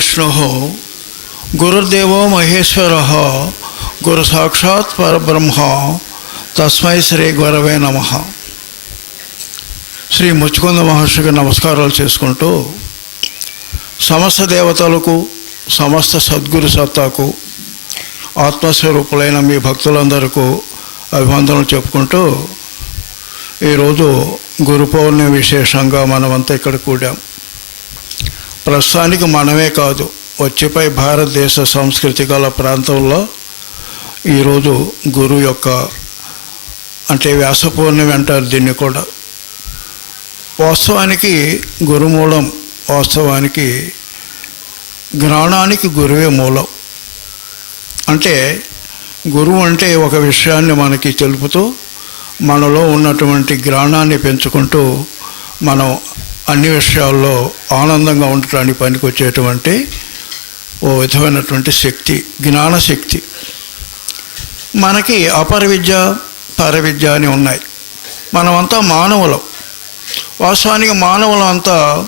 విష్ణు గురుర్దేవో మహేశ్వర గురు సాక్షాత్ పరబ్రహ్మ తస్మై శ్రీ గురవే నమ శ్రీ ముచ్చుకుంద మహర్షికి నమస్కారాలు చేసుకుంటూ సమస్త దేవతలకు సమస్త సద్గురు సత్తాకు ఆత్మస్వరూపులైన మీ భక్తులందరికీ అభివందనలు చెప్పుకుంటూ ఈరోజు గురు పౌర్ణమి విశేషంగా మనమంతా ఇక్కడ కూడాం. ప్రస్తుతానికి మనమే కాదు వచ్చిపై భారతదేశ సంస్కృతి గల ప్రాంతంలో ఈరోజు గురు యొక్క అంటే వ్యాసపూర్ణమి అంటారు దీన్ని కూడా. వాస్తవానికి గురుమూలం వాస్తవానికి జ్ఞానానికి గురువే మూలం. అంటే గురువు అంటే ఒక విషయాన్ని మనకి తెలుపుతూ మనలో ఉన్నటువంటి జ్ఞానాన్ని పెంచుకుంటూ మనం అన్ని విషయాల్లో ఆనందంగా ఉండటానికి పనికొచ్చేటువంటి ఓ విధమైనటువంటి శక్తి జ్ఞానశక్తి మనకి అపర విద్య పరవిద్య అని ఉన్నాయి. మనమంతా మానవులం. వాస్తవానికి మానవులం అంతా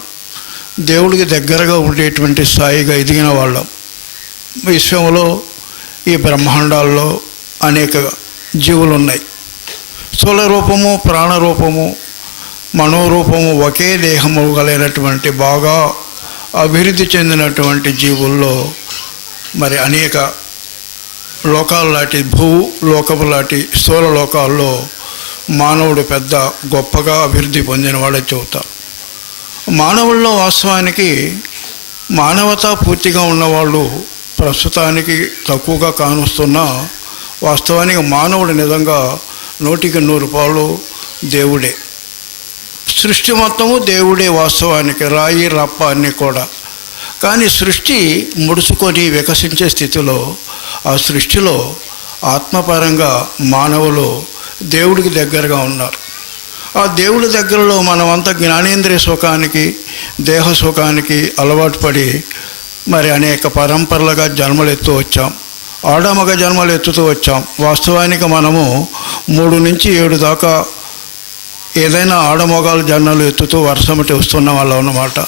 దేవుడికి దగ్గరగా ఉండేటువంటి స్థాయిగా ఎదిగిన వాళ్ళం. విశ్వంలో ఈ బ్రహ్మాండాల్లో అనేక జీవులు ఉన్నాయి స్థూల రూపము ప్రాణరూపము మనోరూపము ఒకే దేహము కలిగినటువంటి బాగా అభివృద్ధి చెందినటువంటి జీవుల్లో మరి అనేక లోకాలు లాంటి భూ లోకము లాంటి స్థూల లోకాల్లో మానవుడు పెద్ద గొప్పగా అభివృద్ధి పొందినవాడే చెబుతా. మానవుల్లో వాస్తవానికి మానవత పూర్తిగా ఉన్నవాళ్ళు ప్రస్తుతానికి తక్కువగా కానుస్తున్నా వాస్తవానికి మానవుడు నిజంగా నూటికి నూరు పాలు దేవుడే. సృష్టి మొత్తము దేవుడే వాస్తవానికి రాయి రప్ప అన్నీ కూడా. కానీ సృష్టి ముడుచుకొని వికసించే స్థితిలో ఆ సృష్టిలో ఆత్మపరంగా మానవులు దేవుడికి దగ్గరగా ఉన్నారు. ఆ దేవుడి దగ్గరలో మనమంతా జ్ఞానేంద్రియ సుఖానికి దేహ సుఖానికి అలవాటు పడి మరి అనేక పరంపరలుగా జన్మలు ఎత్తు వచ్చాం. ఆడమగ జన్మలు ఎత్తుతూ వచ్చాం. వాస్తవానికి మనము మూడు నుంచి ఏడు దాకా ఏదైనా ఆడమొగాలు జన్నాలు ఎత్తుతూ వర్షమటి వస్తున్న వాళ్ళు అన్నమాట.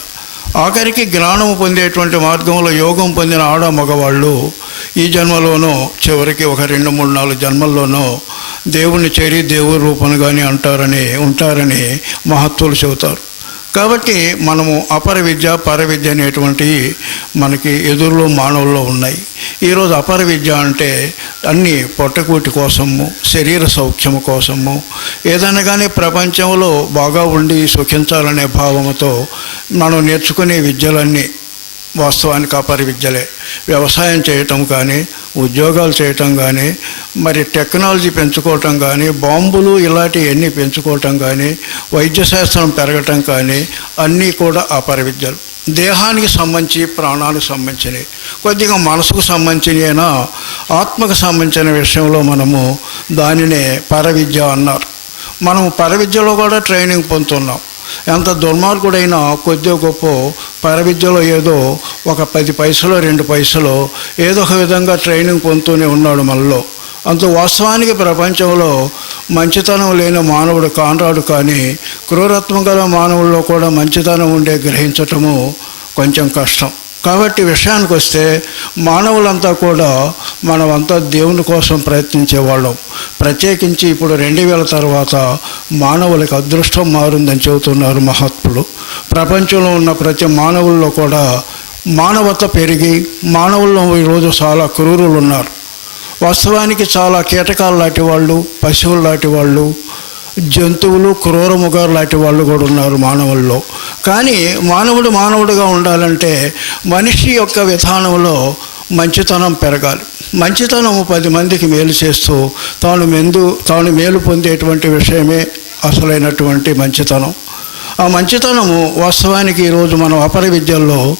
ఆఖరికి జ్ఞానం పొందేటువంటి మార్గంలో యోగం పొందిన ఆడ మగవాళ్ళు ఈ జన్మలోనూ చివరికి ఒక రెండు మూడు నాలుగు జన్మల్లోనూ దేవుని చేరి దేవుడి కానీ అంటారని ఉంటారని మహత్వులు చెబుతారు. కాబట్టి మనము అపర విద్య పర విద్య అనేటువంటివి మనకి ఎదురులో మానవుల్లో ఉన్నాయి. ఈరోజు అపర విద్య అంటే అన్ని పొట్టకూటి కోసము శరీర సౌఖ్యము కోసము ఏదైనా కానీ ప్రపంచంలో బాగా ఉండి సుఖించాలనే భావముతో మనం నేర్చుకునే విద్యలన్నీ వాస్తవానికి అపర విద్యలే వ్యవసాయం చేయటం కానీ ఉద్యోగాలు చేయటం కానీ మరి టెక్నాలజీ పెంచుకోవటం కానీ బాంబులు ఇలాంటివన్నీ పెంచుకోవటం కానీ వైద్యశాస్త్రం పెరగటం కానీ అన్నీ కూడా అపర విద్యలు దేహానికి సంబంధించి ప్రాణానికి సంబంధించినవి. కొద్దిగా మనసుకు సంబంధించినైనా ఆత్మకు సంబంధించిన విషయంలో మనము దానినే పరవిద్య అన్నారు. మనము పరవిద్యలో కూడా ట్రైనింగ్ పొందుతున్నాం. ఎంత దుర్మార్గుడైనా కొద్దిగా గొప్ప పరవిద్యలో ఏదో ఒక పది పైసలు రెండు పైసలు ఏదో ఒక విధంగా ట్రైనింగ్ పొందుతూనే ఉన్నాడు మనలో. అంత వాస్తవానికి ప్రపంచంలో మంచితనం లేని మానవుడు కానరాడు కానీ క్రూరత్వం గల మానవుల్లో కూడా మంచితనం ఉండే గ్రహించటము కొంచెం కష్టం. కాబట్టి విషయానికి వస్తే మానవులంతా కూడా మనమంతా దేవుని కోసం ప్రయత్నించే వాళ్ళం ప్రత్యేకించి ఇప్పుడు రెండు వేల తర్వాత మానవులకు అదృష్టం మారిందని చెబుతున్నారు మహాత్ములు. ప్రపంచంలో ఉన్న ప్రతి మానవుల్లో కూడా మానవత పెరిగి మానవుల్లో ఈరోజు చాలా క్రూరులు ఉన్నారు వాస్తవానికి చాలా కీటకాలు లాంటి వాళ్ళు పశువులు లాంటి వాళ్ళు జంతువులు క్రూరముగారు లాంటి వాళ్ళు కూడా ఉన్నారు మానవుల్లో. కానీ మానవుడు మానవుడుగా ఉండాలంటే మనిషి యొక్క విధానంలో మంచితనం పెరగాలి. మంచితనం పది మందికి మేలు చేస్తూ తాను మెందు తాను మేలు పొందేటువంటి విషయమే అసలైనటువంటి మంచితనం. ఆ మంచితనము వాస్తవానికి ఈరోజు మనం అపర విద్యల్లో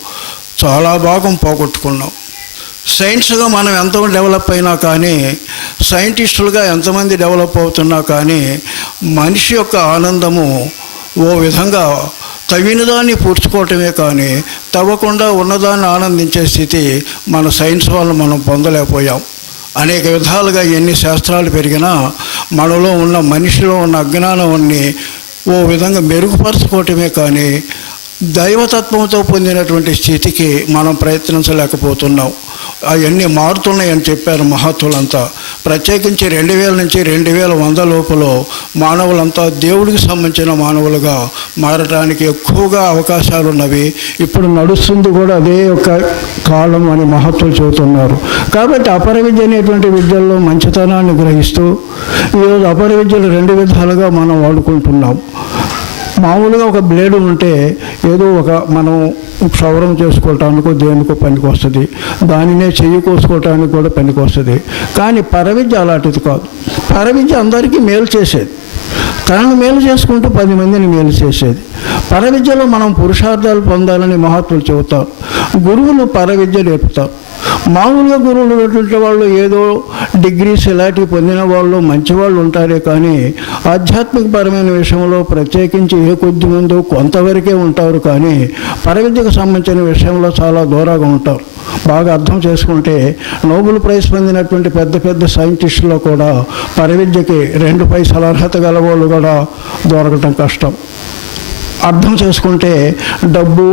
చాలా భాగం పోగొట్టుకున్నాం. సైన్స్గా మనం ఎంత డెవలప్ అయినా కానీ సైంటిస్టులుగా ఎంతమంది డెవలప్ అవుతున్నా కానీ మనిషి యొక్క ఆనందము ఓ విధంగా తగిన దాన్ని పూడ్చుకోవటమే కానీ తవ్వకుండా ఉన్నదాన్ని ఆనందించే స్థితి మన సైన్స్ వల్ల మనం పొందలేకపోయాం. అనేక విధాలుగా ఎన్ని శాస్త్రాలు పెరిగినా మనలో ఉన్న మనిషిలో ఉన్న అజ్ఞానాన్ని ఓ విధంగా మెరుగుపరచుకోవటమే కానీ దైవతత్వంతో పొందినటువంటి స్థితికి మనం ప్రయత్నించలేకపోతున్నాం. అవన్నీ మారుతున్నాయని చెప్పారు మహత్తులంతా ప్రత్యేకించి రెండు వేల నుంచి రెండు వేల వంద లోపల మానవులంతా దేవుడికి సంబంధించిన మానవులుగా మారటానికి ఎక్కువగా అవకాశాలు ఉన్నవి. ఇప్పుడు నడుస్తుంది కూడా అదే ఒక కాలం అని మహత్తులు చెబుతున్నారు. కాబట్టి అపర విద్య అనేటువంటి విద్యల్లో మంచితనాన్ని గ్రహిస్తూ ఈరోజు అపర విద్యలు రెండు విధాలుగా మనం వాడుకుంటున్నాం. మామూలుగా ఒక బ్లేడు ఉంటే ఏదో ఒక మనం క్షౌరం చేసుకోవటానికో దేనికో పనికి వస్తుంది దానినే చెయ్యి కోసుకోవటానికి కూడా పనికి వస్తుంది కానీ పరవిద్య అలాంటిది కాదు. పరవిద్య అందరికీ మేలు చేసేది. తనను మేలు చేసుకుంటూ పది మందిని మేలు చేసేది. పరవిద్యలో మనం పురుషార్థాలు పొందాలని మహాత్ములు చెబుతారు. గురువులు పరవిద్య నేర్పుతారు. మామూలుగా గురువులు ఉన్నటువంటి వాళ్ళు ఏదో డిగ్రీస్ ఇలాంటివి పొందిన వాళ్ళు మంచి వాళ్ళు ఉంటారే కానీ ఆధ్యాత్మికపరమైన విషయంలో ప్రత్యేకించి ఏ కొద్ది మందో కొంతవరకే ఉంటారు కానీ పరవిద్యకు సంబంధించిన విషయంలో చాలా దూరంగా ఉంటారు. బాగా అర్థం చేసుకుంటే నోబెల్ ప్రైజ్ పొందినటువంటి పెద్ద పెద్ద సైంటిస్టులో కూడా పరవిద్యకి రెండు పైసల అర్హత గల వాళ్ళు కూడా దొరకటం కష్టం. అర్థం చేసుకుంటే డబ్బు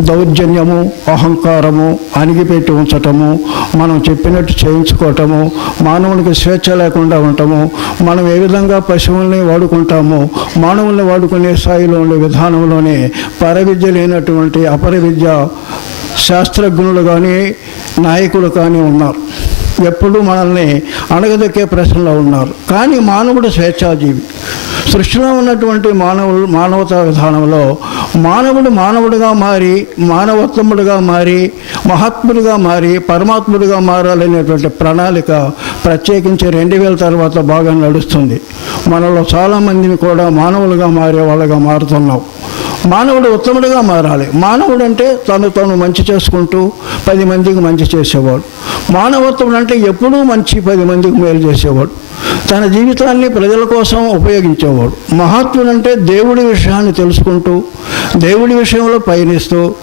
దౌర్జన్యము అహంకారము అణిగిపెట్టి ఉంచటము మనం చెప్పినట్టు చేయించుకోవటము మానవునికి స్వేచ్ఛ లేకుండా ఉండటము మనం ఏ విధంగా పశువుల్ని వాడుకుంటామో మానవుల్ని వాడుకునే స్థాయిలో ఉండే విధానంలోనే పరవిద్య లేనటువంటి అపర విద్య శాస్త్రజ్ఞులు కానీ నాయకులు కానీ ఉన్నారు. ఎప్పుడూ మనల్ని అణగదొక్కే ప్రశ్నలో ఉన్నారు. కానీ మానవుడు స్వేచ్ఛాజీవి. సృష్టిలో ఉన్నటువంటి మానవులు మానవతా విధానంలో మానవుడు మానవుడిగా మారి మానవోత్తముడుగా మారి మహాత్ముడుగా మారి పరమాత్ముడిగా మారాలనేటువంటి ప్రణాళిక ప్రత్యేకించి రెండు వేల తర్వాత బాగా నడుస్తుంది. మనలో చాలామందిని కూడా మానవులుగా మారే వాళ్ళగా మారుతున్నాం. మానవుడు ఉత్తముడిగా మారాలి. మానవుడు అంటే తను తను మంచి చేసుకుంటూ పది మందికి మంచి చేసేవాడు. మానవత్వం అంటే ఎప్పుడూ మంచి పది మందికి మేలు చేసేవాడు. తన జీవితాన్ని ప్రజల కోసం ఉపయోగించేవాడు. మహాత్ముడు అంటే దేవుడి విషయాన్ని తెలుసుకుంటూ దేవుడి విషయంలో పయనిస్తూ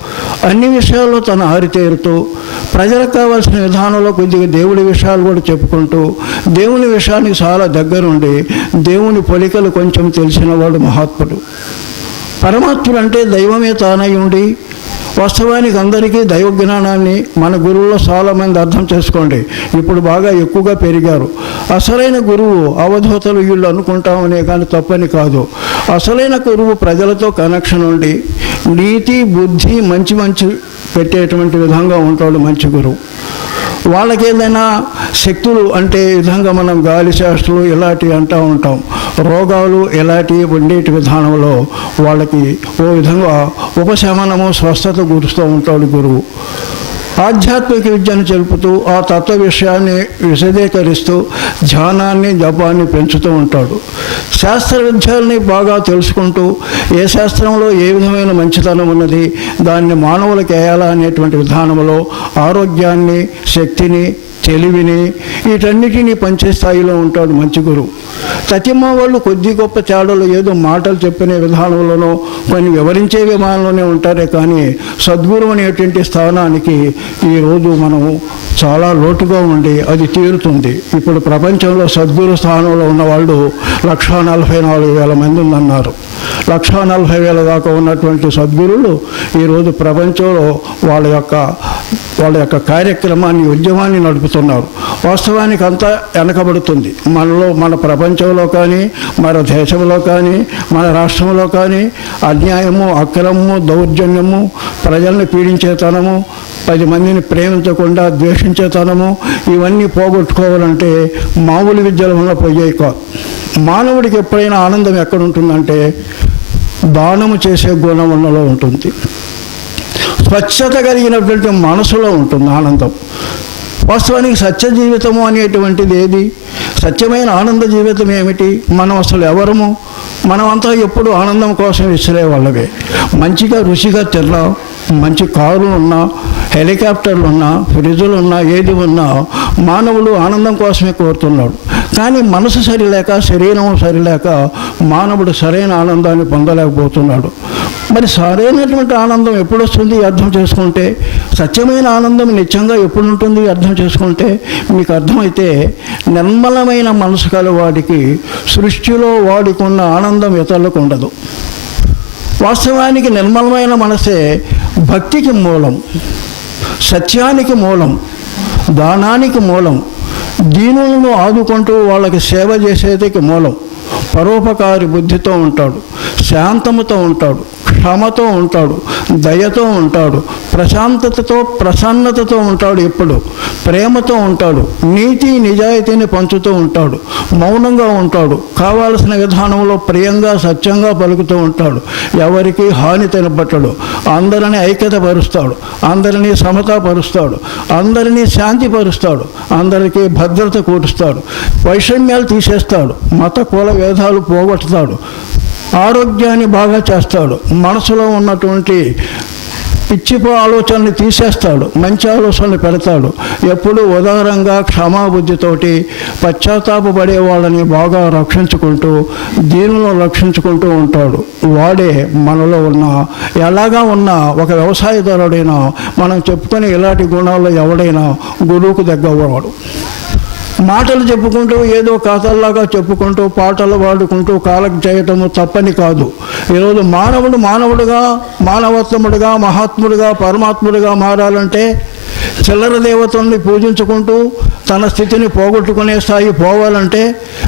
అన్ని విషయాల్లో తన ఆరితేరుతూ ప్రజలకు కావాల్సిన విధానంలో కొద్దిగా దేవుడి విషయాలు కూడా చెప్పుకుంటూ దేవుని విషయానికి చాలా దగ్గరుండి దేవుని పొలికలు కొంచెం తెలిసినవాడు మహాత్ముడు. పరమాత్ముడు అంటే దైవమే తానై ఉండి వాస్తవానికి అందరికీ దైవ జ్ఞానాన్ని మన గురువులో చాలామంది అర్థం చేసుకోండి. ఇప్పుడు బాగా ఎక్కువగా పెరిగారు. అసలైన గురువు అవధూతలు వీళ్ళు అనుకుంటామనే కానీ తప్పని కాదు. అసలైన గురువు ప్రజలతో కనెక్షన్ ఉండి నీతి బుద్ధి మంచి మంచి పెట్టేటువంటి విధంగా ఉంటాడు మంచి గురువు. వాళ్ళకి ఏదైనా శక్తులు అంటే విధంగా మనం గాలి శాస్త్రులు ఇలాంటివి అంటూ ఉంటాం. రోగాలు ఇలాంటివి ఉండేటి విధానంలో వాళ్ళకి ఓ విధంగా ఉపశమనము స్వస్థత గురుస్తూ ఉంటాడు గురువు. ఆధ్యాత్మిక విద్యను తెలుపుతూ ఆ తత్వ విషయాన్ని విశదీకరిస్తూ ధ్యానాన్ని జపాన్ని పెంచుతూ ఉంటాడు. శాస్త్ర విద్యాల్ని బాగా తెలుసుకుంటూ ఏ శాస్త్రంలో ఏ విధమైన మంచితనం ఉన్నది దాన్ని మానవులకు వేయాలా అనేటువంటి విధానంలో ఆరోగ్యాన్ని శక్తిని తెలివిని వీటన్నిటినీ పంచే స్థాయిలో ఉంటాడు మంచి గురువు. సత్యమ్మ వాళ్ళు కొద్ది గొప్ప చాడలు ఏదో మాటలు చెప్పిన విధానంలోనో కొన్ని వివరించే విధానంలోనే ఉంటారే కానీ సద్గురు అనేటువంటి స్థానానికి ఈరోజు మనము చాలా లోటుగా ఉండి అది తీరుతుంది. ఇప్పుడు ప్రపంచంలో సద్గురు స్థానంలో ఉన్న వాళ్ళు లక్షా నలభై నాలుగు వేల మంది ఉందన్నారు. లక్షా నలభై వేల దాకా ఉన్నటువంటి సద్గురులు ఈరోజు ప్రపంచంలో వాళ్ళ యొక్క వాళ్ళ యొక్క కార్యక్రమాన్ని ఉద్యమాన్ని నడుపుతున్నారు. వాస్తవానికి అంతా వెనకబడుతుంది. మనలో మన ప్రపంచంలో కానీ మన దేశంలో కానీ మన రాష్ట్రంలో కానీ అన్యాయము అక్రమము దౌర్జన్యము ప్రజల్ని పీడించేతనము పది మందిని ప్రేమించకుండా ద్వేషించేతనము ఇవన్నీ పోగొట్టుకోవాలంటే మామూలు విద్యల వల్ల పోయాయి కాదు. మానవుడికి ఎప్పుడైనా ఆనందం ఎక్కడుంటుందంటే దానము చేసే గుణం ఉన్నలో ఉంటుంది. స్వచ్ఛత కలిగినటువంటి మనసులో ఉంటుంది ఆనందం. వాస్తవానికి సత్య జీవితము అనేటువంటిది ఏది? సత్యమైన ఆనంద జీవితం ఏమిటి? మనం అసలు ఎవరము? మనమంతా ఎప్పుడు ఆనందం కోసం విసిరే వాళ్ళవే మంచిగా రుచిగా తిన్నాం మంచి కారులు ఉన్నా హెలికాప్టర్లు ఉన్నా ఫ్రిడ్జులు ఉన్నా ఏది ఉన్నా మానవులు ఆనందం కోసమే కోరుతున్నాడు. కానీ మనసు సరిలేక శరీరం సరిలేక మానవుడు సరైన ఆనందాన్ని పొందలేకపోతున్నాడు. మరి సరైనటువంటి ఆనందం ఎప్పుడు వస్తుంది అర్థం చేసుకుంటే? సత్యమైన ఆనందం నిత్యంగా ఎప్పుడు ఉంటుంది అర్థం చేసుకుంటే? మీకు అర్థమైతే నిర్మలమైన మనసు కల వాడికి సృష్టిలో వాడికి ఉన్న ఆనందం ఇతరులకు ఉండదు. వాస్తవానికి నిర్మలమైన మనసే భక్తికి మూలం సత్యానికి మూలం దానానికి మూలం దీనులను ఆదుకుంటూ వాళ్ళకి సేవ చేసేదికి మూలం. పరోపకారి బుద్ధితో ఉంటాడు. శాంతముతో ఉంటాడు. క్షమతో ఉంటాడు దయతో ఉంటాడు ప్రశాంతతతో ప్రసన్నతతో ఉంటాడు ఎప్పుడు. ప్రేమతో ఉంటాడు నీతి నిజాయితీని పంచుతూ ఉంటాడు మౌనంగా ఉంటాడు కావాల్సిన విధానంలో ప్రియంగా సత్యంగా పలుకుతూ ఉంటాడు. ఎవరికి హాని తినబట్టడు అందరినీ ఐక్యత పరుస్తాడు అందరినీ సమతాపరుస్తాడు అందరినీ శాంతిపరుస్తాడు అందరికీ భద్రత కూటుస్తాడు వైషమ్యాలు తీసేస్తాడు మత కుల వేదాలు పోగొట్టుతాడు ఆరోగ్యాన్ని బాగా చేస్తాడు. మనసులో ఉన్నటువంటి పిచ్చిపో ఆలోచనలు తీసేస్తాడు. మంచి ఆలోచనలు పెడతాడు. ఎప్పుడూ ఉదారంగా క్షమాబుద్ధితోటి పశ్చాత్తాపడే వాళ్ళని బాగా రక్షించుకుంటూ దీనిలో రక్షించుకుంటూ ఉంటాడు. వాడే మనలో ఉన్న ఎలాగా ఉన్న ఒక వ్యవసాయదారుడైనా మనం చెప్పుకునే ఇలాంటి గుణాల్లో ఎవడైనా గురువుకు దగ్గరవాడు. మాటలు చెప్పుకుంటూ ఏదో కథల్లాగా చెప్పుకుంటూ పాటలు పాడుకుంటూ కాలం చేయటము తప్పని కాదు. ఈరోజు మానవుడు మానవుడుగా మానవత్వముడుగా మహాత్ముడుగా పరమాత్ముడిగా మారాలంటే చిల్లర దేవతల్ని పూజించుకుంటూ తన స్థితిని పోగొట్టుకునే స్థాయి పోవాలంటే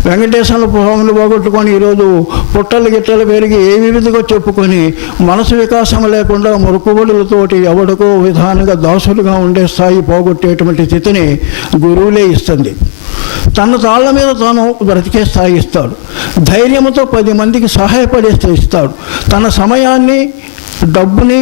వెంకటేశ్వర స్వామిని పోగొట్టుకొని ఈరోజు పుట్టలు గిట్టలు పెరిగి ఏ విధంగా చెప్పుకొని మనసు వికాసం లేకుండా మురుకుబడులతోటి ఎవడికో విధానంగా దాసులుగా ఉండే స్థాయి పోగొట్టేటువంటి స్థితిని గురువులే ఇస్తుంది. తన తాళ్ళ మీద తాను బ్రతికే స్థాయి ఇస్తాడు. ధైర్యంతో పది మందికి సహాయపడేస్తే ఇస్తాడు. తన సమయాన్ని డబ్బుని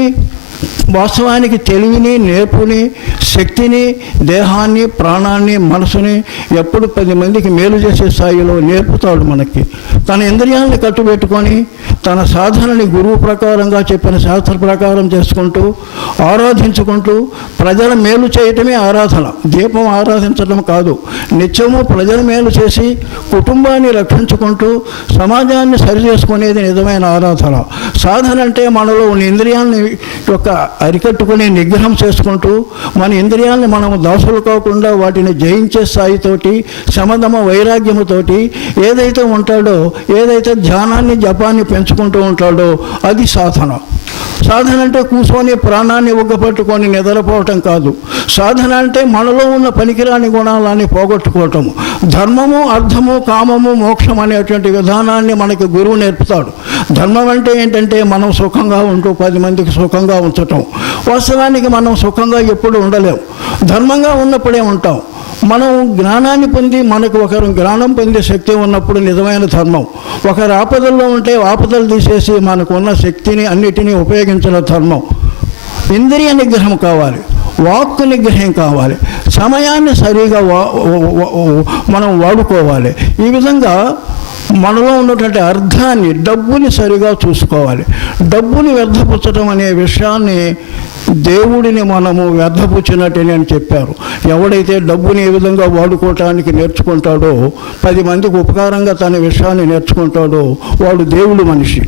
వాస్తవానికి తెలివిని నేర్పుని శక్తిని దేహాన్ని ప్రాణాన్ని మనసుని ఎప్పుడు పది మందికి మేలు చేసే స్థాయిలో నేర్పుతాడు మనకి. తన ఇంద్రియాలను కట్టుబెట్టుకొని తన సాధనని గురువు ప్రకారంగా చెప్పిన శాస్త్ర ప్రకారం చేసుకుంటూ ఆరాధించుకుంటూ ప్రజల మేలు చేయటమే ఆరాధన. దీపం ఆరాధించడం కాదు. నిత్యము ప్రజల మేలు చేసి కుటుంబాన్ని రక్షించుకుంటూ సమాజాన్ని సరిచేసుకునేది నిజమైన ఆరాధన. సాధన అంటే మనలో ఉన్న ఇంద్రియాలని యొక్క అరికట్టుకుని నిగ్రహం చేసుకుంటూ మన ఇంద్రియాలను మనము దాసులు కాకుండా వాటిని జయించే స్థాయితోటి శమదమ వైరాగ్యముతోటి ఏదైతే ఉంటాడో ఏదైతే ధ్యానాన్ని జపాన్ని పెంచుకుంటూ ఉంటాడో అది సాధన. సాధన అంటే కూర్చొని ప్రాణాన్ని ఉగ్గపట్టుకొని నిద్రపోవటం కాదు. సాధన అంటే మనలో ఉన్న పనికిరాని గుణాలని పోగొట్టుకోవటము. ధర్మము అర్థము కామము మోక్షం అనేటువంటి విధానాన్ని మనకి గురువు నేర్పుతాడు. ధర్మం అంటే ఏంటంటే మనం సుఖంగా ఉంటూ పది మందికి సుఖంగా ఉంచటం. వాస్తవానికి మనం సుఖంగా ఎప్పుడు ఉండలేము ధర్మంగా ఉన్నప్పుడే ఉంటాం. మనం జ్ఞానాన్ని పొంది మనకు ఒకరు జ్ఞానం పొందే శక్తి ఉన్నప్పుడు నిజమైన ధర్మం. ఒకరు ఆపదల్లో ఉంటే ఆపదలు తీసేసి మనకు ఉన్న శక్తిని అన్నిటినీ ఉపయోగించిన ధర్మం. ఇంద్రియ నిగ్రహం కావాలి వాక్కు నిగ్రహం కావాలి సమయాన్ని సరిగా వా- మనం వాడుకోవాలి. ఈ విధంగా మనలో ఉన్నటువంటి అర్థాన్ని డబ్బుని సరిగా చూసుకోవాలి. డబ్బుని వ్యర్థపుచ్చటం అనే విషయాన్ని దేవుడిని మనము వ్యర్థపుచ్చినట్టే అని చెప్పారు. ఎవడైతే డబ్బుని ఏ విధంగా వాడుకోవటానికి నేర్చుకుంటాడో పది మందికి ఉపకారంగా తన విషయాన్ని నేర్చుకుంటాడో వాడు దేవుడు మనిషి.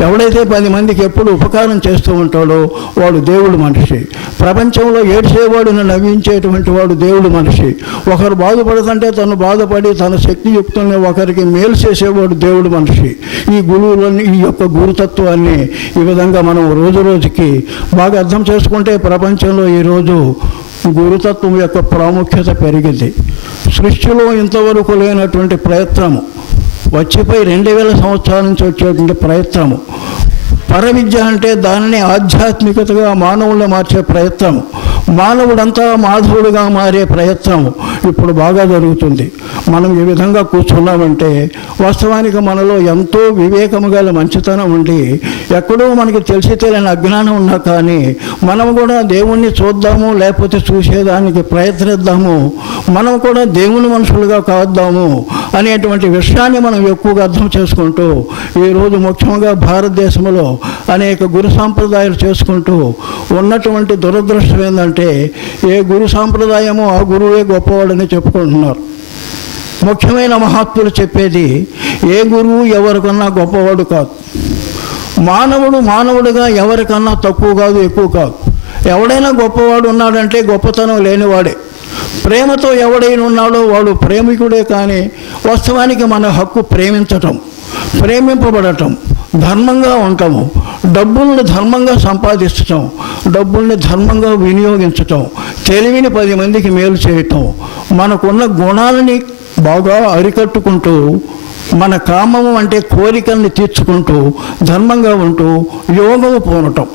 ఎవడైతే పది మందికి ఎప్పుడు ఉపకారం చేస్తూ ఉంటాడో వాడు దేవుడు మనిషి. ప్రపంచంలో ఏడ్చేవాడును నవ్వించేటువంటి వాడు దేవుడు మనిషి. ఒకరు బాధపడుతుంటే తను బాధపడి తన శక్తియుక్తుల్ని ఒకరికి మేలు చేసేవాడు దేవుడు మనిషి. ఈ గురువులని ఈ యొక్క గురుతత్వాన్ని ఈ విధంగా మనం రోజు రోజుకి బాగా అర్థం చేసుకుంటే ప్రపంచంలో ఈరోజు గురుతత్వం యొక్క ప్రాముఖ్యత పెరిగింది. సృష్టిలో ఇంతవరకు లేనటువంటి ప్రయత్నము వచ్చిపోయి రెండు వేల సంవత్సరాల నుంచి వచ్చేటువంటి ప్రయత్నము. పరవిద్య అంటే దానిని ఆధ్యాత్మికతగా మానవుల్లో మార్చే ప్రయత్నం మానవుడంతా మాధవుడుగా మారే ప్రయత్నం ఇప్పుడు బాగా జరుగుతుంది. మనం ఈ విధంగా కూర్చున్నామంటే వాస్తవానికి మనలో ఎంతో వివేకము గల మంచితనం ఉండి ఎక్కడో మనకి తెలిసి తెలియని అజ్ఞానం ఉన్నా కానీ మనం కూడా దేవుణ్ణి చూద్దాము లేకపోతే చూసేదానికి ప్రయత్నిద్దాము మనం కూడా దేవుని మనుషులుగా కాద్దాము అనేటువంటి విషయాన్ని మనం ఎక్కువగా అర్థం చేసుకుంటూ ఈరోజు ముఖ్యంగా భారతదేశంలో అనేక గురు సాంప్రదాయాలు చేసుకుంటూ ఉన్నటువంటి దురదృష్టం ఏంటంటే అంటే ఏ గురు సాంప్రదాయమో ఆ గురువే గొప్పవాడని చెప్పుకుంటున్నారు. ముఖ్యమైన మహాత్ములు చెప్పేది ఏ గురువు ఎవరికన్నా గొప్పవాడు కాదు. మానవుడు మానవుడిగా ఎవరికన్నా తక్కువ కాదు ఎక్కువ కాదు. ఎవడైనా గొప్పవాడు ఉన్నాడంటే గొప్పతనం లేనివాడే. ప్రేమతో ఎవడైనా ఉన్నాడో వాడు ప్రేమికుడే కానీ వాస్తవానికి మన హక్కు ప్రేమించటం ప్రేమింపబడటం ధర్మంగా ఉంటాము డబ్బుల్ని ధర్మంగా సంపాదించటం డబ్బుల్ని ధర్మంగా వినియోగించటం తెలివిని పది మందికి మేలు చేయటం మనకున్న గుణాలని బాగా అరికట్టుకుంటూ మన కామము అంటే కోరికల్ని తీర్చుకుంటూ ధర్మంగా ఉంటూ యోగము పోనటం.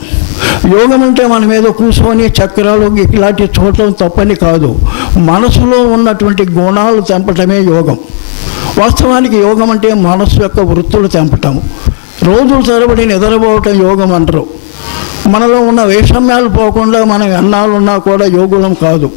యోగం అంటే మన మీద కూర్చొని చక్రాలు ఇలాంటివి చూడటం తప్పని కాదు. మనసులో ఉన్నటువంటి గుణాలు తెంపటమే యోగం. వాస్తవానికి యోగం అంటే మనసు యొక్క వృత్తులు తెంపటం. రోజులు తరబడి నిద్రపోవటం యోగం అంటారు మనలో ఉన్న వైషమ్యాలు పోకుండా మనం ఎన్నాళ్ళున్నా కూడా యోగులం కాదు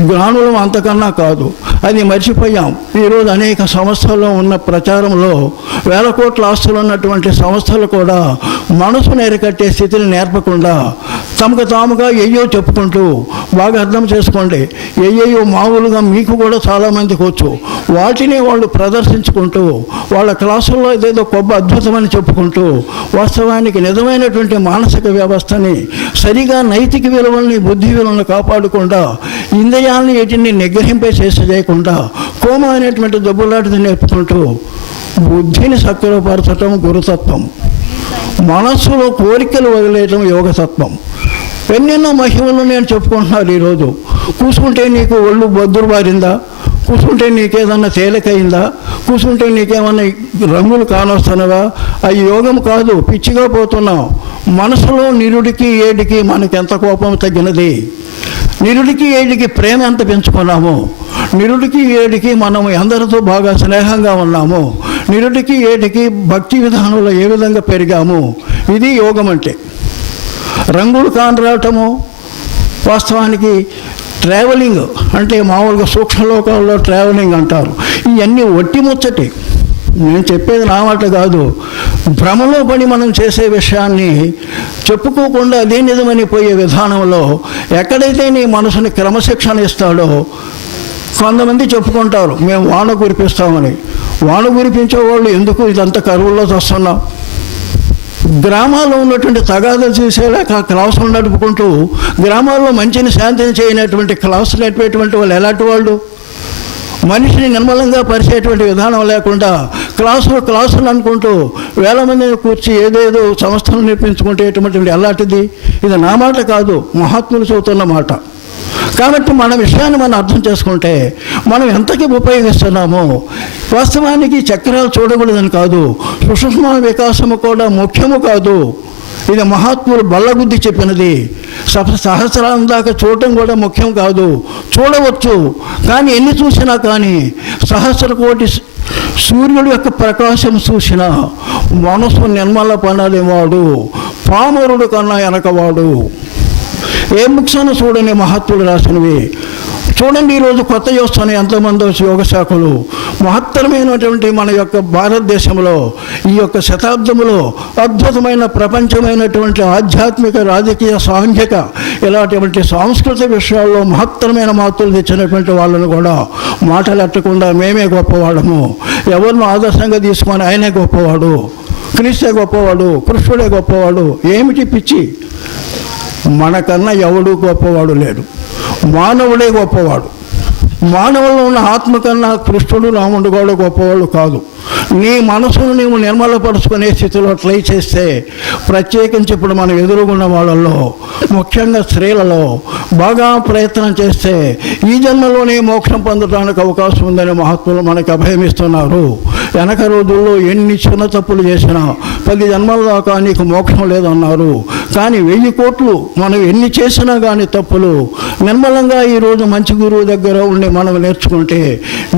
జ్ఞానులం అంతకన్నా కాదు. అది మర్చిపోయాం. ఈరోజు అనేక సంస్థల్లో ఉన్న ప్రచారంలో వేల కోట్ల ఆస్తులు ఉన్నటువంటి సంస్థలు కూడా మనసును ఎరకట్టే స్థితిని నేర్పకుండా తమకు తాముగా ఏయో చెప్పుకుంటూ బాగా అర్థం చేసుకోండి. ఏయో మామూలుగా మీకు కూడా చాలామందికి వచ్చు. వాటిని వాళ్ళు ప్రదర్శించుకుంటూ వాళ్ళ క్లాసుల్లో ఏదేదో గొప్ప అద్భుతమని చెప్పుకుంటూ వాస్తవానికి నిజమైనటువంటి మానసిక వ్యవస్థ వ్యవస్థని సరిగా నైతిక విలువల్ని బుద్ధి విలువలను కాపాడకుండా ఇంద్రియాలను వీటిని నిగ్రహింపై చేసి చేయకుండా కోమ అనేటువంటి దెబ్బలాటిని నేర్పుకుంటూ బుద్ధిని సక్రపరచటం గురుతత్వం. మనస్సులో కోరికలు వదిలేయటం యోగతత్వం. ఎన్నెన్నో మహిమలు నేను చెప్పుకుంటున్నారు ఈరోజు. కూసుకుంటే నీకు ఒళ్ళు బొద్దురు బారిందా? కూసుకుంటే నీకేదన్నా తేలికైందా? కూసుకుంటే నీకేమన్నా రంగులు కానొస్తున్నవా అవి యోగం కాదు పిచ్చిగా పోతున్నాం మనసులో నిరుడికి ఏడికి మనకి ఎంత కోపం తగ్గినది? నిరుడికి ఏడికి ప్రేమ ఎంత పెంచుకున్నాము? నిరుడికి ఏడికి మనం అందరితో బాగా స్నేహంగా ఉన్నాము? నిరుడికి ఏడికి భక్తి విధానంలో ఏ విధంగా పెరిగాము? ఇది యోగం అంటే. రంగులు కానరావటము వాస్తవానికి ట్రావెలింగ్ అంటే మామూలుగా సూక్ష్మలోకాల్లో ట్రావెలింగ్ అంటారు. ఇవన్నీ ఒట్టి ముచ్చటి. నేను చెప్పేది నా మాట కాదు. భ్రమలో పడి మనం చేసే విషయాన్ని చెప్పుకోకుండా అదే నిజమని పోయే విధానంలో ఎక్కడైతే నీ మనసుని క్రమశిక్షణ ఇస్తాడో కొంతమంది చెప్పుకుంటారు మేము వాన కురిపిస్తామని. వాన కురిపించే వాళ్ళు ఎందుకు ఇదంతా కరువుల్లో వస్తున్నాం గ్రామాల్లో ఉన్నటువంటి తగాదాలు చేసేలాక క్లాసులు నడుపుకుంటూ గ్రామాల్లో మంచిని శాంతిని చేయనటువంటి క్లాసులు నడిపేటువంటి వాళ్ళు ఎలాంటి వాళ్ళు? మనిషిని నిర్మలంగా పరిచేటువంటి విధానం లేకుండా క్లాసులు క్లాసులు అనుకుంటూ వేల మందిని కూర్చి ఏదేదో సంస్థలు నేర్పించుకుంటేటువంటి ఎలాంటిది? ఇది నా మాట కాదు మహాత్ములు చెబుతున్న మాట. కాబట్టి మన విషయాన్ని మనం అర్థం చేసుకుంటే మనం ఎంతకి ఉపయోగిస్తున్నామో వాస్తవానికి చక్రాలు చూడకూడదని కాదు సుషుష్మ వికాసము కూడా ముఖ్యము కాదు. ఇది మహాత్ములు బల్లబుద్ధి చెప్పినది. సహ సహస్రాల దాకా చూడటం కూడా ముఖ్యం కాదు. చూడవచ్చు కానీ ఎన్ని చూసినా కానీ సహస్ర కోటి సూర్యుడు యొక్క ప్రకాశం చూసినా మనసు నిర్మల పనలేవాడు పామరుడు కన్నా వెనకవాడు. ఏ బుక్స్ చూడండి మహత్తులు రాసినవి? చూడండి ఈరోజు కొత్త వస్తున్నాయి ఎంతోమంది యోగ శాఖలు. మహత్తరమైనటువంటి మన యొక్క భారతదేశంలో ఈ యొక్క శతాబ్దంలో అద్భుతమైన ప్రపంచమైనటువంటి ఆధ్యాత్మిక రాజకీయ సాంఘిక ఇలాంటివంటి సాంస్కృతిక విషయాల్లో మహత్తరమైన మార్పులు తెచ్చినటువంటి వాళ్ళను కూడా మాటలెట్టకుండా మేమే గొప్పవాడము ఎవరిని ఆదర్శంగా తీసుకొని ఆయనే గొప్పవాడు. క్రీస్తే గొప్పవాడు కృష్ణుడే గొప్పవాడు. ఏమిటి పిచ్చి? మనకన్నా ఎవడు గొప్పవాడు లేడు. మానవుడే గొప్పవాడు. మానవుల్లో ఉన్న ఆత్మ కన్నా కృష్ణుడు రాముడు కూడా గొప్పవాడు కాదు. నీ మనసును నీవు నిర్మలపరుచుకునే స్థితిలో ట్రై చేస్తే ప్రత్యేకించి ఇప్పుడు మనం ఎదురుగున్న వాళ్ళల్లో ముఖ్యంగా స్త్రీలలో బాగా ప్రయత్నం చేస్తే ఈ జన్మలోనే మోక్షం పొందడానికి అవకాశం ఉందని మహాత్ములు మనకి అభయమిస్తున్నారు. వెనక రోజుల్లో ఎన్ని చిన్న తప్పులు చేసినా పది జన్మల దాకా నీకు మోక్షం లేదన్నారు. కానీ వెయ్యి కోట్లు మనం ఎన్ని చేసినా కానీ తప్పులు నిర్మలంగా ఈరోజు మంచి గురువు దగ్గర ఉండి మనం నేర్చుకుంటే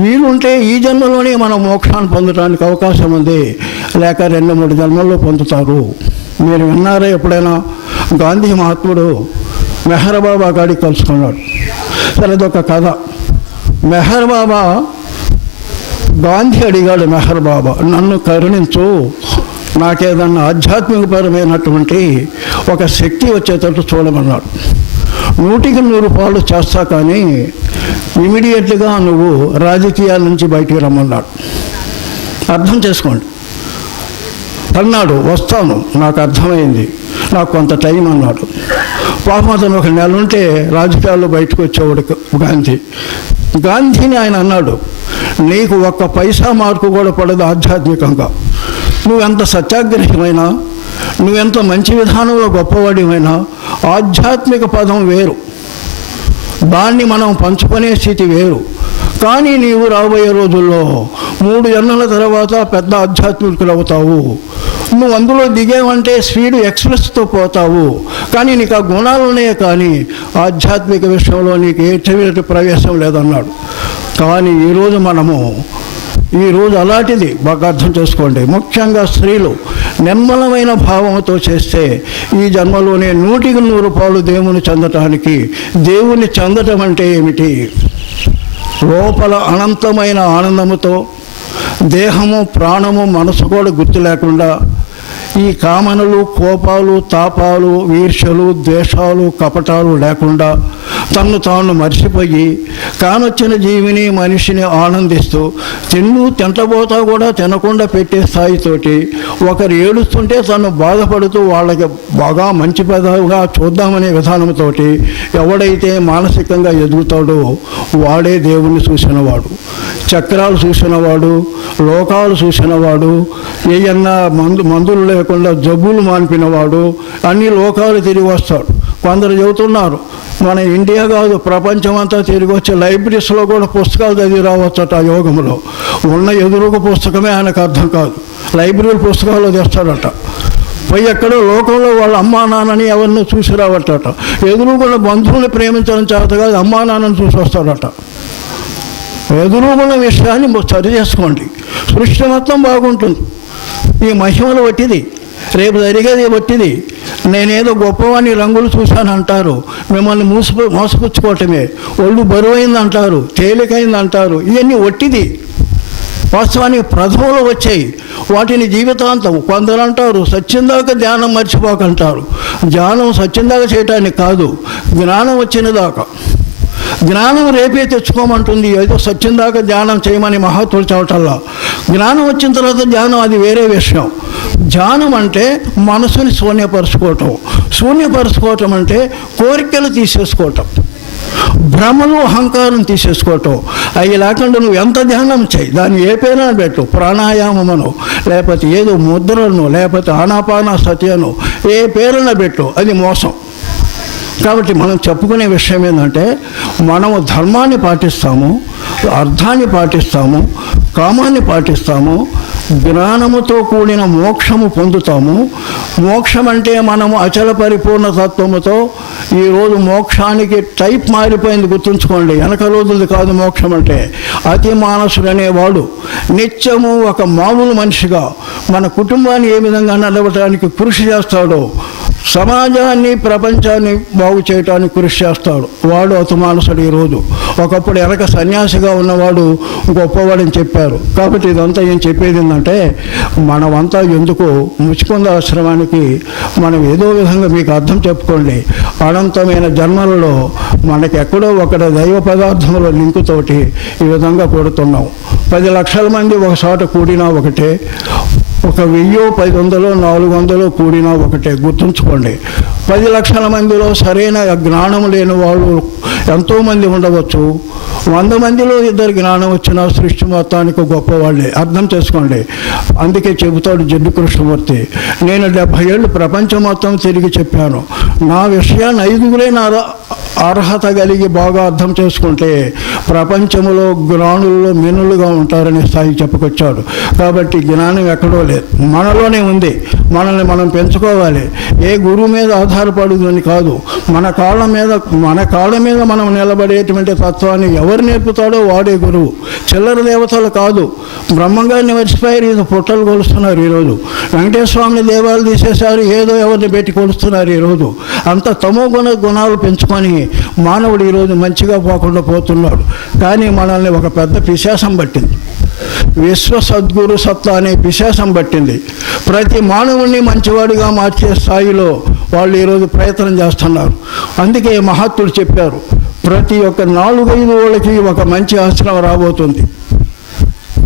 వీలుంటే ఈ జన్మలోనే మనం మోక్షాన్ని పొందడం పొందడానికి అవకాశం ఉంది. లేక రెండు మూడు జన్మల్లో పొందుతారు. మీరు విన్నారా ఎప్పుడైనా? గాంధీ మహాత్ముడు మెహర్బాబా గాడికి కలుసుకున్నాడు. సరే అదొక కథ. మెహర్ బాబా గాంధీ అడిగాడు మెహర్ బాబా నన్ను కరుణించు. నాకేదన్నా ఆధ్యాత్మికపరమైనటువంటి ఒక శక్తి వచ్చేటట్టు చూడమన్నాడు. నూటికి నూరు పాలు చేస్తా కానీ ఇమీడియట్గా నువ్వు రాజకీయాల నుంచి బయటికి రమ్మన్నాడు. అర్థం చేసుకోండి. అన్నాడు వస్తాను నాకు అర్థమైంది. నాకు కొంత టైం అన్నాడు. పాపం అతను ఒక నెల ఉంటే రాజకీయాల్లో బయటకు వచ్చేవాడు గాంధీ. గాంధీని ఆయన అన్నాడు నీకు ఒక్క పైసా మార్కు కూడా పడదు ఆధ్యాత్మికంగా. నువ్వెంత సత్యాగ్రహమైనా నువ్వెంత మంచి విధానంలో గొప్పవాడివైనా ఆధ్యాత్మిక పదం వేరు. దాన్ని మనం పంచుకునే స్థితి వేరు. కానీ నీవు రాబోయే రోజుల్లో మూడు జన్మల తర్వాత పెద్ద ఆధ్యాత్మికులు అవుతావు. నువ్వు అందులో దిగేవంటే స్పీడ్ ఎక్స్ప్రెస్తో పోతావు. కానీ నీకు ఆ గుణాలు ఉన్నాయే కానీ ఆధ్యాత్మిక విషయంలో నీకు ఎటువంటి ప్రవేశం లేదన్నాడు. కానీ ఈరోజు మనము ఈరోజు అలాంటిది బాగా అర్థం చేసుకోండి. ముఖ్యంగా స్త్రీలు నిర్మలమైన భావంతో చేస్తే ఈ జన్మలోనే నూటికి నూరు పాలు దేవుని చెందటానికి దేవుని చెందటం అంటే ఏమిటి? లోపల అనంతమైన ఆనందముతో దేహము ప్రాణము మనసు కూడా గుర్తు లేకుండా ఈ కామనలు కోపాలు తాపాలు వీర్షలు ద్వేషాలు కపటాలు లేకుండా తన్ను తాను మర్చిపోయి కానొచ్చిన జీవిని మనిషిని ఆనందిస్తూ తిన్ను తింటబోతా కూడా తినకుండా పెట్టే స్థాయితోటి ఒకరు ఏడుస్తుంటే తను బాధపడుతూ వాళ్ళకి బాగా మంచి పెదవుగా చూద్దామనే విధానంతో ఎవడైతే మానసికంగా ఎదుగుతాడో వాడే దేవుణ్ణి చూసినవాడు. చక్రాలు చూసినవాడు లోకాలు చూసినవాడు ఏయన్నా మందు మందులు లేకుండా జబ్బులు మాన్పినవాడు అన్ని లోకాలు తిరిగి వస్తాడు. కొందరు చెబుతున్నారు మన ఇండియా కాదు ప్రపంచం అంతా తిరిగి వచ్చే లైబ్రరీస్లో కూడా పుస్తకాలు చదివి రావచ్చట ఆ యోగంలో. ఉన్న ఎదురుగ పుస్తకమే ఆయనకు అర్థం కాదు. లైబ్రరీ పుస్తకాలు తెస్తాడట పోయి ఎక్కడో లోకంలో వాళ్ళ అమ్మా నాన్నని ఎవరినో చూసి రావటట ఎదురుగున్న బంధువుని ప్రేమించడం చేత కాదు అమ్మా నాన్నని చూసి వస్తాడట ఎదురుగున్న విషయాన్ని సరి చేసుకోండి. సృష్టి మొత్తం బాగుంటుంది. ఈ మహిమలు పట్టిది రేపు జరిగేది పట్టిది నేనేదో గొప్పవాణి రంగులు చూశాను అంటారు మిమ్మల్ని మూసుకు మోసపుచ్చుకోవటమే. ఒళ్ళు బరువైంది అంటారు తేలికైంది అంటారు ఇవన్నీ ఒట్టిది. వాస్తవానికి ప్రథమలు వచ్చాయి. వాటిని జీవితాంతం కొందరు అంటారు సత్యందాక ధ్యానం మర్చిపోకంటారు. ధ్యానం సత్యందాక చేయటానికి కాదు జ్ఞానం వచ్చిన దాకా జ్ఞానం రేపే తెచ్చుకోమంటుంది. ఏదో సత్యం దాకా ధ్యానం చేయమని మహాత్ములు చవటంలో జ్ఞానం వచ్చిన తర్వాత ధ్యానం అది వేరే విషయం. ధ్యానం అంటే మనసుని శూన్యపరుచుకోవటం. శూన్యపరుచుకోవటం అంటే కోరికలు తీసేసుకోవటం. భ్రమలు అహంకారం తీసేసుకోవటం. అవి లేకుండా నువ్వు ఎంత ధ్యానం చేయి దాన్ని ఏ పేరున పెట్టు? ప్రాణాయామమును లేకపోతే ఏదో ముద్రను లేకపోతే ఆనాపాన సత్యను ఏ పేరున పెట్టు? అది మోసం. కాబట్టి మనం చెప్పుకునే విషయం ఏంటంటే మనము ధర్మాన్ని పాటిస్తాము అర్థాన్ని పాటిస్తాము కామాన్ని పాటిస్తాము జ్ఞానముతో కూడిన మోక్షము పొందుతాము. మోక్షం అంటే మనము అచల పరిపూర్ణ తత్వముతో ఈరోజు మోక్షానికి టైప్ మారిపోయింది గుర్తుంచుకోండి. వెనక రోజులది కాదు మోక్షం అంటే అతి మానసుడు అనేవాడు నిత్యము ఒక మామూలు మనిషిగా మన కుటుంబాన్ని ఏ విధంగా నడవటానికి కృషి చేస్తాడో సమాజాన్ని ప్రపంచాన్ని బాగు చేయటానికి కృషి చేస్తాడు. వాడు అతుమానసుడు ఈరోజు ఒకప్పుడు వెనక సన్యాసిగా ఉన్నవాడు గొప్పవాడని చెప్పారు. కాబట్టి ఇదంతా ఏం చెప్పేది ఏంటంటే మనమంతా ఎందుకు ముచ్చుకుంద ఆశ్రమానికి మనం ఏదో విధంగా మీకు అర్థం చెప్పుకోండి. అనంతమైన జన్మలలో మనకి ఎక్కడో ఒకటి దైవ పదార్థముల లింకుతోటి ఈ విధంగా కూడుతున్నాం. పది లక్షల మంది ఒక చోట కూడినా ఒకటే ఒక వెయ్యో పది వందలు నాలుగు వందలు కూడినా ఒకటే. గుర్తుంచుకోండి. పది లక్షల మందిలో సరైన జ్ఞానం లేని వాళ్ళు ఎంతోమంది ఉండవచ్చు. వంద మందిలో ఇద్దరు జ్ఞానం వచ్చిన సృష్టి మొత్తానికి గొప్పవాళ్ళే. అర్థం చేసుకోండి. అందుకే చెబుతాడు జడ్డు కృష్ణమూర్తి నేను డెబ్భై ఏళ్ళు ప్రపంచం మొత్తం తిరిగి చెప్పాను. నా విషయాన్ని ఐదుగురే నా అర్హత కలిగి బాగా అర్థం చేసుకుంటే ప్రపంచంలో జ్ఞానుల్లో మినులుగా ఉంటారని స్థాయి చెప్పుకొచ్చాడు. కాబట్టి జ్ఞానం ఎక్కడో లేదు. మనలోనే ఉంది. మనల్ని మనం పెంచుకోవాలి. ఏ గురువు మీద ఆధారపడుదని కాదు. మన కాళ్ళ మీద మన కాళ్ళ మీద మనం నిలబడేటువంటి తత్వాన్ని ఎవరు నేర్పుతాడో వాడే గురువు. చిల్లర దేవతలు కాదు. బ్రహ్మంగారిని మర్చిపోయారు ఇది పుట్టలు కొలుస్తున్నారు ఈరోజు. వెంకటేశ్వర దేవాలు తీసేశారు ఏదో ఎవరిని పెట్టి కొలుస్తున్నారు ఈరోజు. అంత తమో గుణ గుణాలు పెంచుకొని మానవుడు ఈరోజు మంచిగా పోకుండా పోతున్నాడు. కానీ మనల్ని ఒక పెద్ద పిశాసం పట్టింది. విశ్వ సద్గురు సత్తా అనే విశేషం పట్టింది. ప్రతి మానవుణ్ణి మంచివాడిగా మార్చే స్థాయిలో వాళ్ళు ఈరోజు ప్రయత్నం చేస్తున్నారు. అందుకే మహత్తుడు చెప్పారు ప్రతి ఒక్క నాలుగైదు వాళ్ళకి ఒక మంచి ఆశ్రమం రాబోతుంది.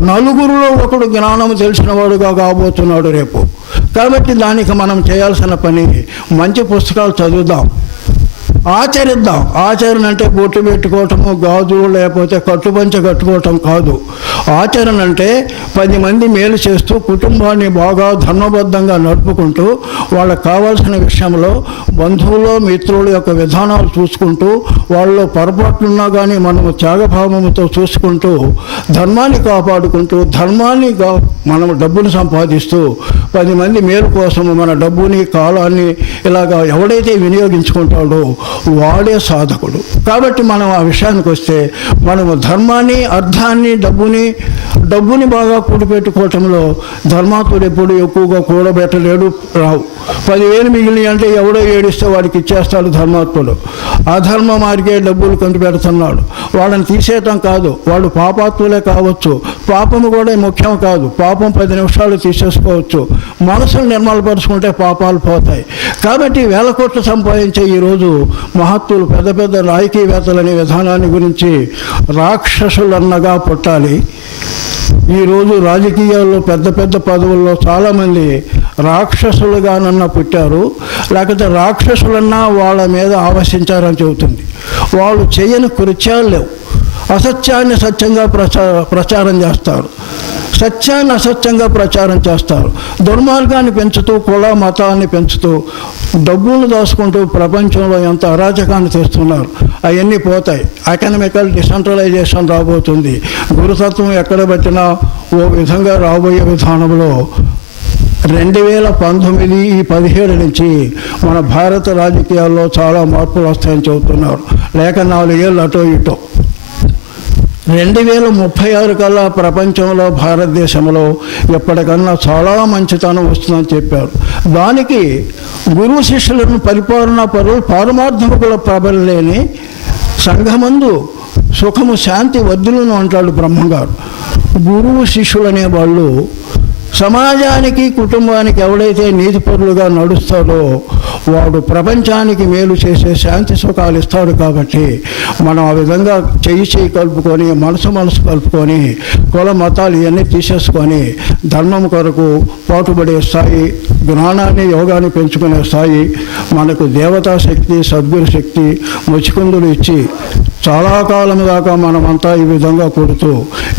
నలుగురిలో ఒకడు జ్ఞానము తెలిసినవాడుగా కాబోతున్నాడు రేపు. కాబట్టి దానికి మనం చేయాల్సిన పని మంచి పుస్తకాలు చదువుదాం. ఆచరిద్దాం. ఆచరణ అంటే బొట్టు పెట్టుకోవటము గాజు లేకపోతే కట్టుపంచ కట్టుకోవటం కాదు. ఆచరణ అంటే పది మంది మేలు చేస్తూ కుటుంబాన్ని బాగా ధర్మబద్ధంగా నడుపుకుంటూ వాళ్ళకు కావాల్సిన విషయంలో బంధువులు మిత్రుల యొక్క విధానాలు చూసుకుంటూ వాళ్ళు పొరపాట్లున్నా కానీ మనము త్యాగభావముతో చూసుకుంటూ ధర్మాన్ని కాపాడుకుంటూ ధర్మాన్ని మనము డబ్బును సంపాదిస్తూ పది మంది మేలు కోసము మన డబ్బుని కాలాన్ని ఇలాగా ఎవడైతే వినియోగించుకుంటాడో వాడే సాధకుడు. కాబట్టి మనం ఆ విషయానికి వస్తే మనము ధర్మాన్ని అర్థాన్ని డబ్బుని డబ్బుని బాగా కూడిపెట్టుకోవటంలో ధర్మాత్ముడు ఎప్పుడు ఎక్కువగా కూడబెట్టలేడు రావు. పదివేలు మిగిలిన అంటే ఎవడో ఏడిస్తే వాడికి ఇచ్చేస్తాడు ధర్మాత్ముడు. అధర్మ మార్గే డబ్బులు కొంత పెడుతున్నాడు. వాళ్ళని తీసేయటం కాదు వాళ్ళు పాపాత్ములే కావచ్చు. పాపము కూడా ముఖ్యం కాదు పాపం పది నిమిషాలు తీసేసుకోవచ్చు. మనసును నిర్మలపరుచుకుంటే పాపాలు పోతాయి. కాబట్టి వేల కోట్లు సంపాదించే ఈరోజు మహత్తులు పెద్ద పెద్ద రాజకీయవేత్తలనే విధానాన్ని గురించి రాక్షసులన్నగా పుట్టాలి. ఈరోజు రాజకీయాల్లో పెద్ద పెద్ద పదవుల్లో చాలామంది రాక్షసులుగానన్నా పుట్టారు. లేకపోతే రాక్షసులన్నా వాళ్ళ మీద ఆవశించారని చెబుతుంది. వాళ్ళు చేయని కృత్యాలు లేవు. అసత్యాన్ని సత్యంగా ప్రచా ప్రచారం చేస్తారు. సత్యాన్ని అసత్యంగా ప్రచారం చేస్తారు. దుర్మార్గాన్ని పెంచుతూ కుల మతాన్ని పెంచుతూ డబ్బులు దాచుకుంటూ ప్రపంచంలో ఎంత అరాచకాన్ని తెస్తున్నారు అవన్నీ పోతాయి. ఎకనమికల్ డిసెంట్రలైజేషన్ రాబోతుంది. గురుతత్వం ఎక్కడ పెట్టినా ఓ విధంగా రాబోయే విధానంలో రెండు వేల పంతొమ్మిది ఈ పదిహేడు నుంచి మన భారత రాజకీయాల్లో చాలా మార్పులు వస్తాయని చెబుతున్నారు. లేక నాలుగేళ్ళు అటో ఇటో. రెండు వేల ముప్పై ఆరు కల్లా ప్రపంచంలో భారతదేశంలో ఎప్పటికన్నా చాలా మంచితనం వస్తుందని చెప్పారు. దానికి గురువు శిష్యులను పరిపాలన పరులు పారమార్థముకుల ప్రబలలేని సంఘమందు సుఖము శాంతి వద్దులను అంటాడు బ్రహ్మగారు. గురువు శిష్యులు అనేవాళ్ళు సమాజానికి కుటుంబానికి ఎవడైతే నీతిపరులుగా నడుస్తాడో వాడు ప్రపంచానికి మేలు చేసే శాంతి సుఖాలు ఇస్తాడు కాబట్టి మనం ఆ విధంగా చెయ్యి చెయ్యి కలుపుకొని మనసు మనసు కలుపుకొని కుల మతాలు ఇవన్నీ తీసేసుకొని ధర్మం కొరకు పాటుపడే స్థాయి జ్ఞానాన్ని యోగాన్ని పెంచుకునే స్థాయి మనకు దేవతా శక్తి సద్గురు శక్తి ముచికుందులు ఇచ్చి చాలా కాలం దాకా మనమంతా ఈ విధంగా కొడుతూ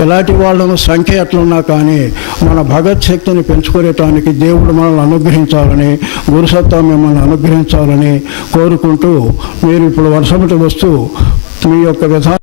ఇలాంటి వాళ్ళను సంఖ్య ఎట్లున్నా కానీ మన భగత్ శక్తిని పెంచుకునేటానికి దేవుడు మనల్ని అనుగ్రహించాలని గురుసత్తా మిమ్మల్ని అనుగ్రహించాలని కోరుకుంటూ మీరు ఇప్పుడు వర్షమటి వస్తూ మీ యొక్క విధానం